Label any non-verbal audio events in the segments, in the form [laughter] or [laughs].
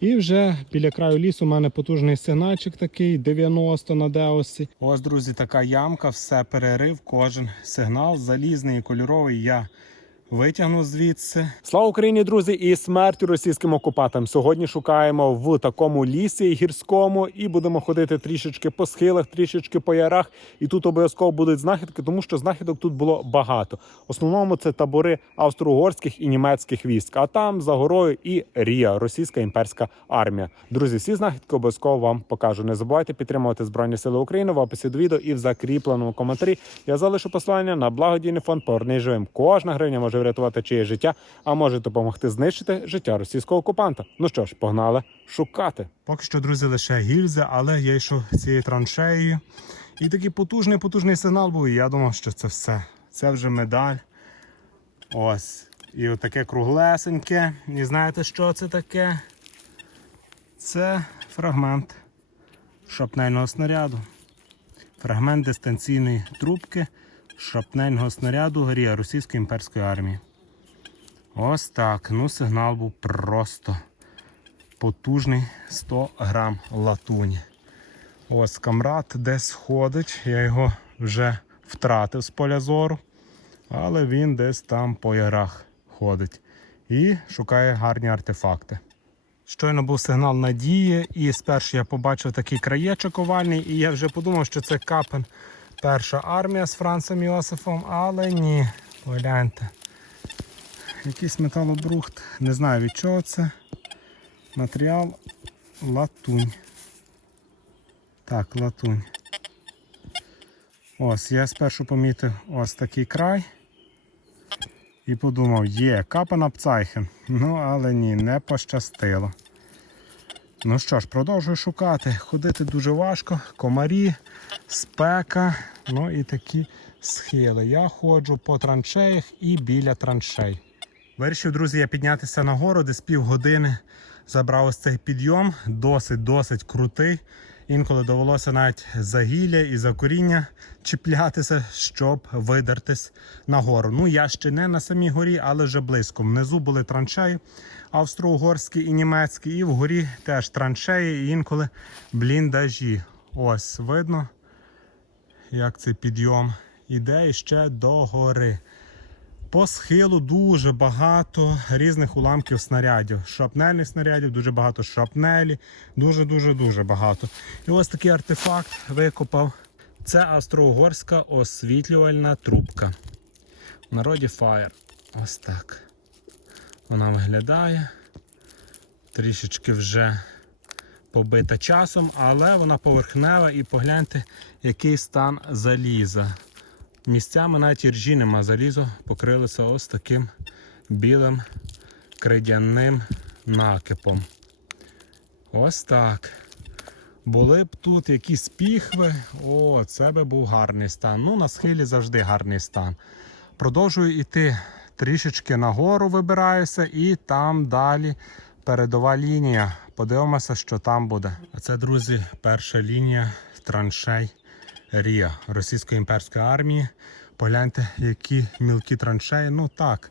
І вже біля краю лісу у мене потужний сигнальчик такий 90 на деосі. Ось, друзі, така ямка, все перерив, кожен сигнал залізний і кольоровий. Я витягну звідси. Слава Україні, друзі, і смерть російським окупантам. Сьогодні шукаємо в такому лісі гірському і будемо ходити трішечки по схилах, трішечки по ярах. І тут обов'язково будуть знахідки, тому що знахідок тут було багато. Основному це табори австро-угорських і німецьких військ. А там за горою і Рія, російська імперська армія. Друзі, всі знахідки обов'язково вам покажу. Не забувайте підтримувати Збройні Сили України в описі до відео і в закріпленому коментарі. Я залишу посилання на благодійний фонд «Повернись живим. Кожна гривня може врятувати чиє життя, а може допомогти знищити життя російського окупанта. Ну що ж, погнали шукати. Поки що, друзі, лише гільзи, але я йшов цією траншеєю. І такий потужний, потужний сигнал був. І я думав, що це все. Це вже медаль. Ось. І отаке круглесеньке. І знаєте, що це таке? Це фрагмент шрапнельного снаряду. Фрагмент дистанційної трубки шрапнельного снаряду Горія Російської імперської армії. Ось так. Ну, сигнал був просто потужний 100 грам латуні. Ось камрад десь ходить. Я його вже втратив з поля зору, але він десь там по ярах ходить і шукає гарні артефакти. Щойно був сигнал надії, і спершу я побачив такий краєчок овальний, і я вже подумав, що це капен перша армія з Францем Йосифом, але ні, погляньте. Якийсь металобрухт, не знаю від чого це. Матеріал латунь. Так, латунь. Ось, я спершу помітив ось такий край. І подумав, є, капана Пцайхен. Ну, але ні, не пощастило. Ну що ж, продовжую шукати. Ходити дуже важко, комарі, спека, ну і такі схили. Я ходжу по траншеях і біля траншей. Вирішив, друзі, я піднятися на гору, десь півгодини забрав ось цей підйом, досить-досить крутий. Інколи довелося навіть за гілля і за коріння чіплятися, щоб видертись на гору. Ну, я ще не на самій горі, але вже близько. Внизу були траншеї австро-угорські і німецькі, і вгорі теж траншеї, і інколи бліндажі. Ось видно, як цей підйом іде іще до гори. По схилу дуже багато різних уламків снарядів. Шрапнельних снарядів, дуже багато шрапнелі, дуже-дуже дуже багато. І ось такий артефакт викопав. Це австро-угорська освітлювальна трубка. В народі Fire. Ось так. Вона виглядає. Трішечки вже побита часом, але вона поверхнева і погляньте, який стан заліза. Місцями навіть і ржі нема залізо, покрилося ось таким білим кридяним накипом. Ось так. Були б тут якісь піхви, о, це би був гарний стан. Ну, на схилі завжди гарний стан. Продовжую йти трішечки нагору вибираюся, і там далі передова лінія. Подивимося, що там буде. А це, друзі, перша лінія траншей Рія Російської імперської армії. Погляньте, які мілкі траншеї. Ну так,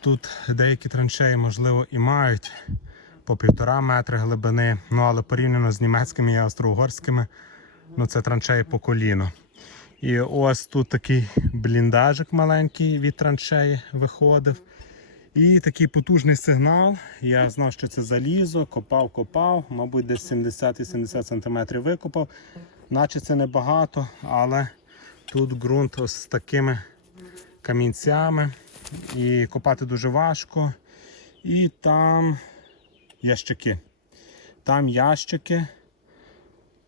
тут деякі траншеї, можливо, і мають по півтора метри глибини. Ну, але порівняно з німецькими і австро-угорськими, ну це траншеї по коліно. І ось тут такий бліндажик маленький від траншеї виходив. І такий потужний сигнал. Я знав, що це залізо, копав, копав, мабуть, десь 70-80 см викопав. Наче це небагато, але тут ґрунт ось з такими камінцями. І копати дуже важко. І там ящики. Там ящики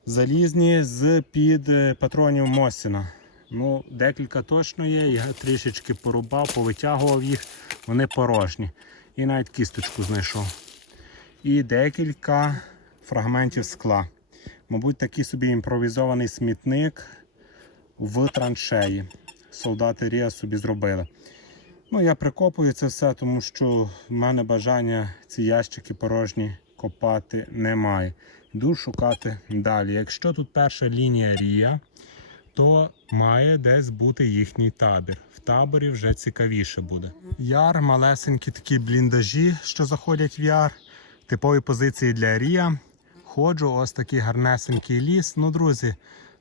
залізні з під е, патронів Мосіна. Ну, декілька точно є. Я трішечки порубав, повитягував їх, вони порожні. І навіть кісточку знайшов. І декілька фрагментів скла. Мабуть, такий собі імпровізований смітник в траншеї. Солдати Рія собі зробили. Ну, я прикопую це все, тому що в мене бажання ці ящики порожні копати немає. Йду шукати далі. Якщо тут перша лінія Рія, то має десь бути їхній табір. В таборі вже цікавіше буде. Яр, малесенькі такі бліндажі, що заходять в яр. типові позиції для Рія. Ходжу, ось такий гарнесенький ліс. Ну, друзі,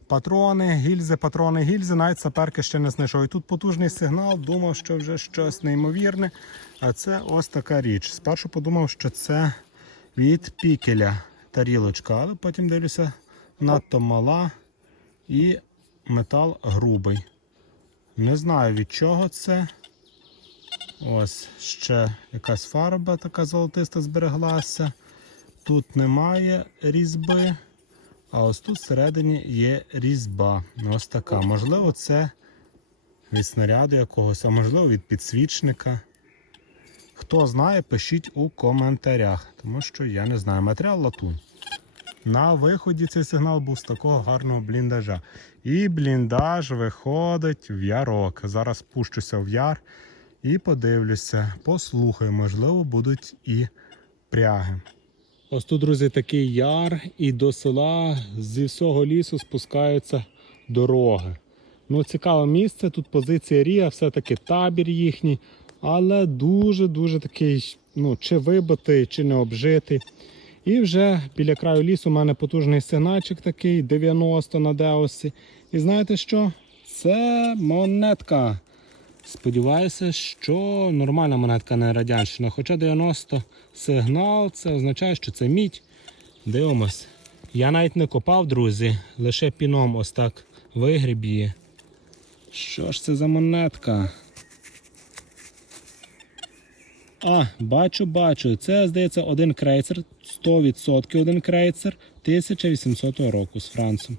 патрони, гільзи, патрони, гільзи, навіть саперки ще не знайшов. І тут потужний сигнал, думав, що вже щось неймовірне. А це ось така річ. Спершу подумав, що це від пікеля тарілочка, але потім дивлюся, надто мала і метал грубий. Не знаю від чого це. Ось ще якась фарба така золотиста збереглася. Тут немає різьби, а ось тут всередині є різьба. Ось така. Можливо, це від снаряду якогось, а можливо від підсвічника. Хто знає, пишіть у коментарях, тому що я не знаю. Матеріал латунь. На виході цей сигнал був з такого гарного бліндажа. І бліндаж виходить в ярок. Зараз пущуся в яр і подивлюся, послухаю, можливо, будуть і пряги. Ось тут, друзі, такий яр, і до села зі всього лісу спускаються дороги. Ну, цікаве місце. Тут позиція Рія, все-таки табір їхній, але дуже-дуже такий, ну, чи вибитий, чи не обжитий. І вже біля краю лісу у мене потужний сигнальчик такий 90 на деосі. І знаєте що? Це монетка. Сподіваюся, що нормальна монетка не радянщина. Хоча 90 сигнал, це означає, що це мідь. Дивимось. Я навіть не копав, друзі, лише піном ось так вигріб її. Що ж це за монетка? А, бачу, бачу. Це, здається, один крейцер, 100% один крейцер 1800 року з Францем.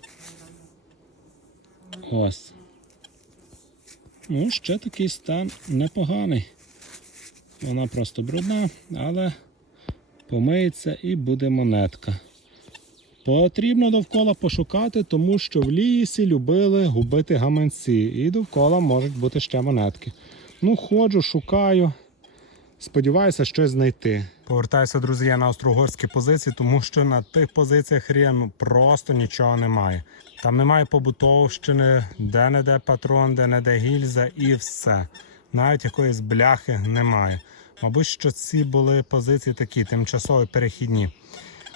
Ось. Ну, ще такий стан непоганий. Вона просто брудна, але помиється і буде монетка. Потрібно довкола пошукати, тому що в лісі любили губити гаманці. І довкола можуть бути ще монетки. Ну, ходжу, шукаю. Сподіваюся, щось знайти. Повертаюся, друзі, я на острогорські позиції, тому що на тих позиціях Рія ну, просто нічого немає. Там немає побутовщини, де-не-де патрон, де-не-де гільза і все. Навіть якоїсь бляхи немає. Мабуть, що ці були позиції такі, тимчасові перехідні.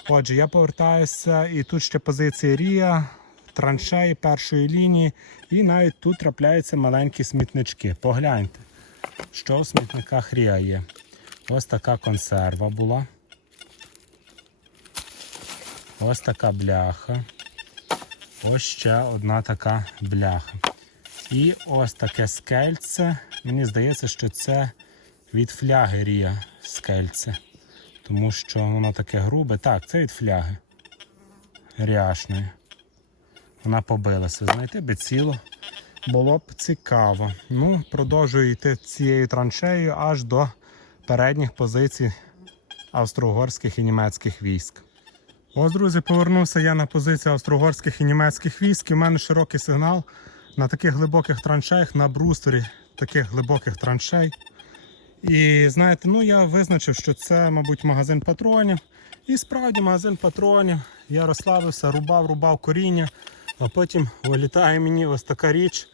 Отже, я повертаюся, і тут ще позиції Рія, траншеї першої лінії, і навіть тут трапляються маленькі смітнички. Погляньте, що в смітниках Рія є. Ось така консерва була. Ось така бляха. Ось ще одна така бляха. І ось таке скельце. Мені здається, що це від фляги Рія скельце. Тому що воно таке грубе. Так, це від фляги. Ряшної. Вона побилася. Знайти би ціло було б цікаво. Ну, продовжую йти цією траншеєю аж до передніх позицій австро-угорських і німецьких військ. Ось, друзі, повернувся я на позицію австро-угорських і німецьких військ. І в мене широкий сигнал на таких глибоких траншеях, на брустері таких глибоких траншей. І знаєте, ну я визначив, що це, мабуть, магазин патронів. І справді магазин патронів. Я розслабився, рубав, рубав коріння, а потім вилітає мені ось така річ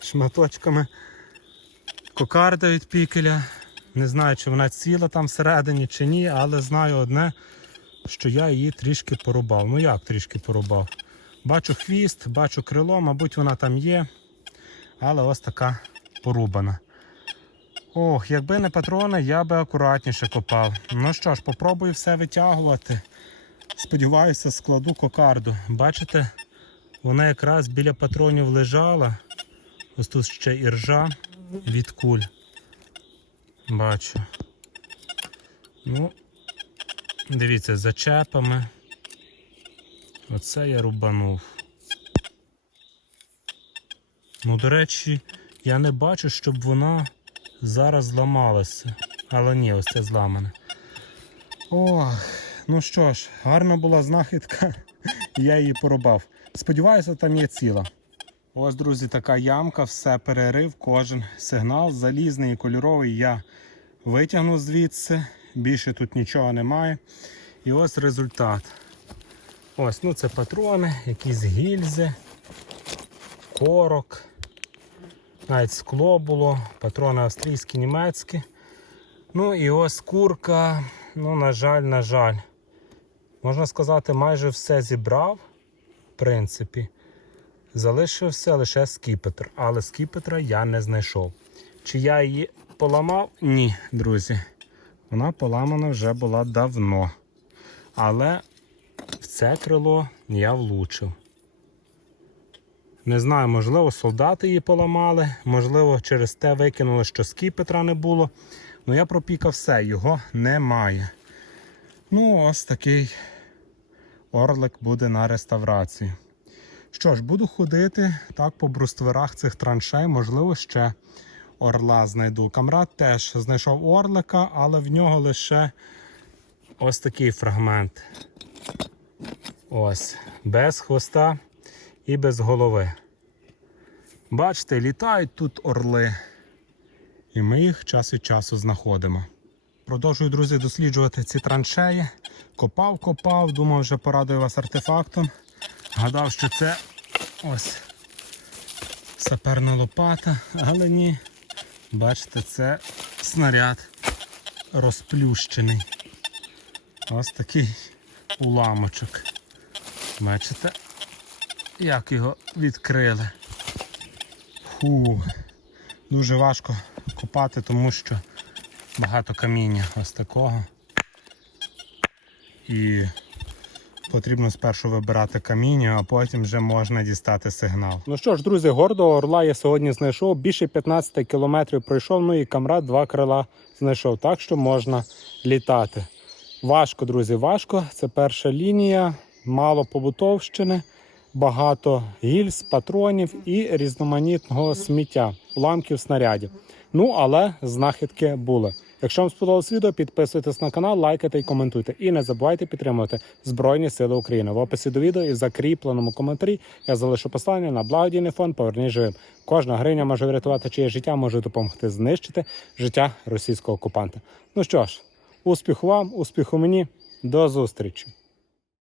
шматочками кокарда від пікеля. Не знаю, чи вона ціла там всередині чи ні, але знаю одне, що я її трішки порубав. Ну як трішки порубав? Бачу хвіст, бачу крило, мабуть, вона там є. Але ось така порубана. Ох, якби не патрони, я би акуратніше копав. Ну що ж, попробую все витягувати. Сподіваюся, складу кокарду. Бачите, вона якраз біля патронів лежала. Ось тут ще і ржа від куль. Бачу. Ну, дивіться, зачепами. Оце я рубанув. Ну, до речі, я не бачу, щоб вона зараз зламалася. Але ні, ось це зламане. Ох, ну що ж, гарна була знахідка, [laughs] я її порубав. Сподіваюся, там є ціла. Ось, друзі, така ямка, все перерив, кожен сигнал залізний і кольоровий я витягнув звідси. Більше тут нічого немає. І ось результат. Ось, ну це патрони, якісь гільзи, корок. Навіть скло було, патрони австрійські, німецькі. Ну і ось курка ну, на жаль, на жаль. Можна сказати, майже все зібрав, в принципі. Залишився лише скіпетр, але скіпетра я не знайшов. Чи я її поламав? Ні, друзі. Вона поламана вже була давно. Але в це крило я влучив. Не знаю, можливо, солдати її поламали, можливо, через те викинули, що скіпетра не було. Ну я пропікав все, його немає. Ну, ось такий орлик буде на реставрації. Що ж, буду ходити так по брустверах цих траншей, можливо, ще орла знайду. Камрад теж знайшов орлика, але в нього лише ось такий фрагмент. Ось, без хвоста і без голови. Бачите, літають тут орли. І ми їх час від часу знаходимо. Продовжую, друзі, досліджувати ці траншеї. Копав, копав, думав, вже порадую вас артефактом. Гадав, що це ось саперна лопата, але ні. Бачите, це снаряд розплющений. Ось такий уламочок. Бачите, як його відкрили. Фу. Дуже важко копати, тому що багато каміння ось такого. І потрібно спершу вибирати каміння, а потім вже можна дістати сигнал. Ну що ж, друзі, гордого орла я сьогодні знайшов. Більше 15 кілометрів пройшов, ну і камрад два крила знайшов. Так що можна літати. Важко, друзі, важко. Це перша лінія, мало побутовщини, багато гільз, патронів і різноманітного сміття, уламків снарядів. Ну, але знахідки були. Якщо вам сподобалось відео, підписуйтесь на канал, лайкайте і коментуйте. І не забувайте підтримувати Збройні Сили України. В описі до відео і в закріпленому коментарі я залишу послання на благодійний фонд Повернись живим. Кожна гривня може врятувати чиє життя, може допомогти знищити життя російського окупанта. Ну що ж, успіху вам, успіху мені, до зустрічі!